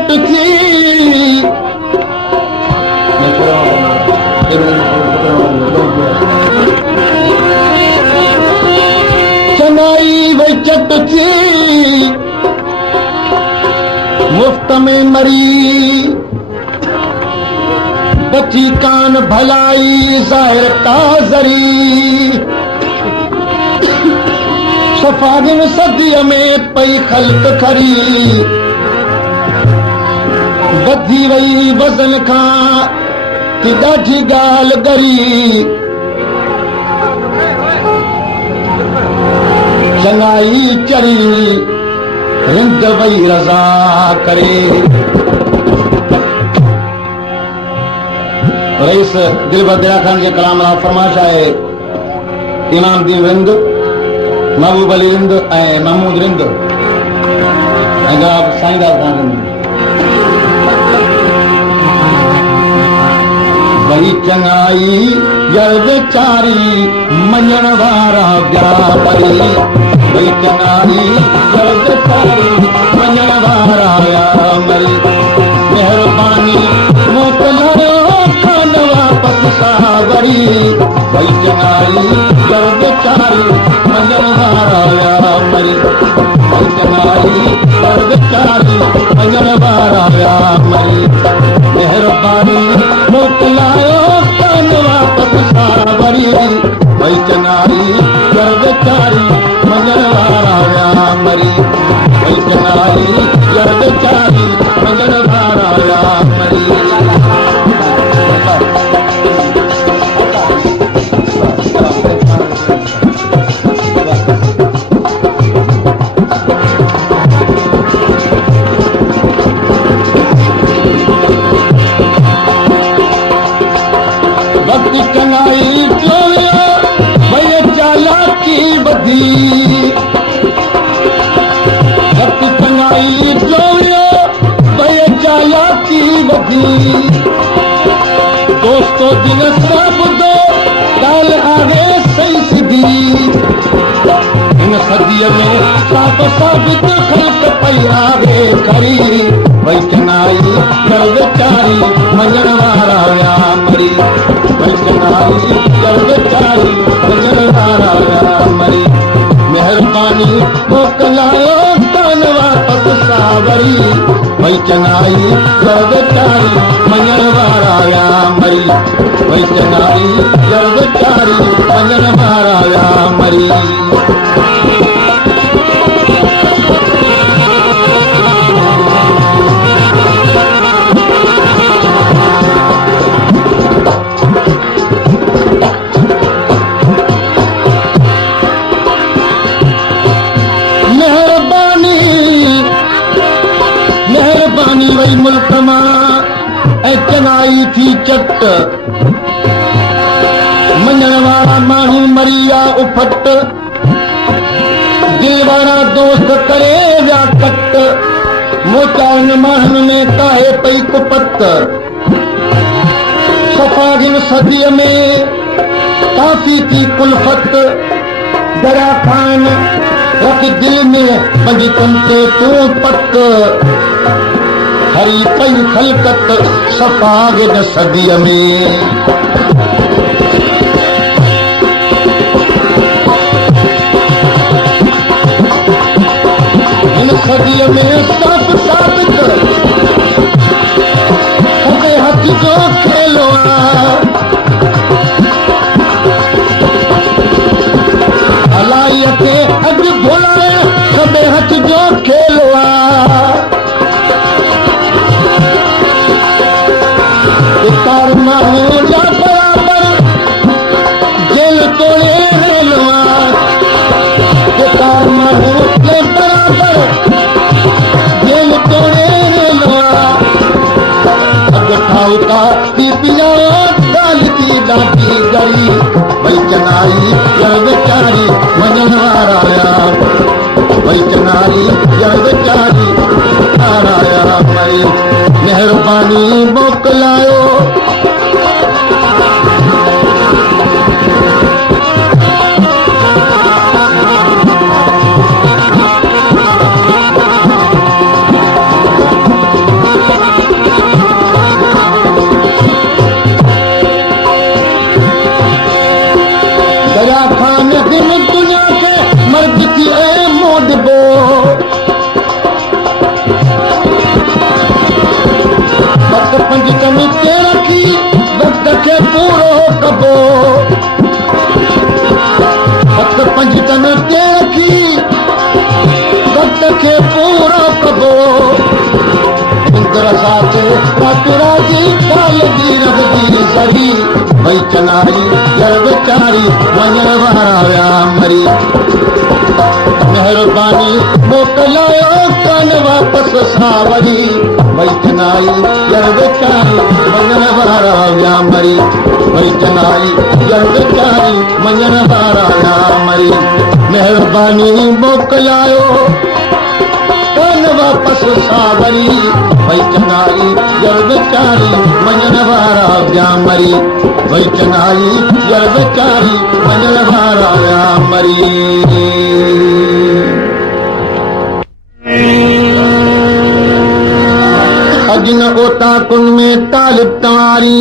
चट थी चंगाई वही चट थी मुफ्त में मरी बची कान भलाई जाहिर ताजरी सफागिन सदीअ में पई खल्क खरी बधी वई वज़न खां कि ॾाढी ॻाल्हि गरी चङाई चरी रिंद वई रज़ा करे रईस दिलबर दिला खान जे कलाम लाइ फरमाइश आहे इमाम दीन रिंद महबूब अली रिंद ऐं महमूद रिंद ऐं जनाब साईंदास खान रिंद वही चङाई जल वीचारी मञण वारा ॿिया वरी वही चङाई जल वीचारी मञण वारा ॿिया मरी महिरबानी मोकिलायो खान वापसि सावरी वही चङाई जल वीचारी मञण वारा ॿिया मरी वही चङाई जल वीचारी मञण वारा ॿिया मरी महिरबानी मोकिलायो खान वापसि सावरी वही चङाई जल वीचारी मञण वारा ॿिया मरी वही चङाई जल वीचारी मञण वारा ॿिया मरी वक्त चङाई चोलियो भई चालाकी बधी वक्त चङाई चोलियो भई चालाकी बधी दोस्तो जिन सब दो ॻाल्हि आहे सही सिधी हिन सदीअ में साफ़ साबित ख़ल्क़ पई आहे खरी भई चङाई जल वीचारी मञण वारा विया मरी भई चङाई जल वीचारी मञण वारा विया मरी महिरबानी मोकिलायो कान वापसि सावरी भई चङाई जल वीचारी मञण वारा विया मरी भई चङाई जल वीचारी मञण वारा विया मरी वही मुल्क मां ऐं चङाई थी चट मञण वारा माण्हू मरी विया उफट दिल वारा दोस्त करे विया कट मोचाइनि माण्हुनि में काहे पई कुपत सफ़ागिन सदीअ में काफ़ी थी कुलफत दरा खान रख दिल में पंज कंते तूं पक हरी पई खलकत सफ़ागिन सदीअ में हिन सदीअ में सब साबित खबे हथ जो खेलो हलाई खे अॼु भुलाए खबे हथ जो खेलो माण्हू जा बराबर जेल तोड़े रेलवा माण्हू जे बराबर जितन ते रखी वक्त खे पूरो कबो इंद्र साथ रातुरा जी काल जी रबदी सही भई चनाई जर बेचारी वञण वारा विया मरी मेहरबानी मोकिलायो कान वापसि सावरी भई चनाई जर बेचारी वञण वारा विया मरी भई चनाई जर बेचारी वञण वारा विया मरी मेहरबानी मोकिलायो कान वापसि सावरी भई चनाई जर बेचारी वञण वारा विया मरी भई चनाई जर बेचारी वञण वारा विया मरी अॼु न ओता कुन में तालिब तवारी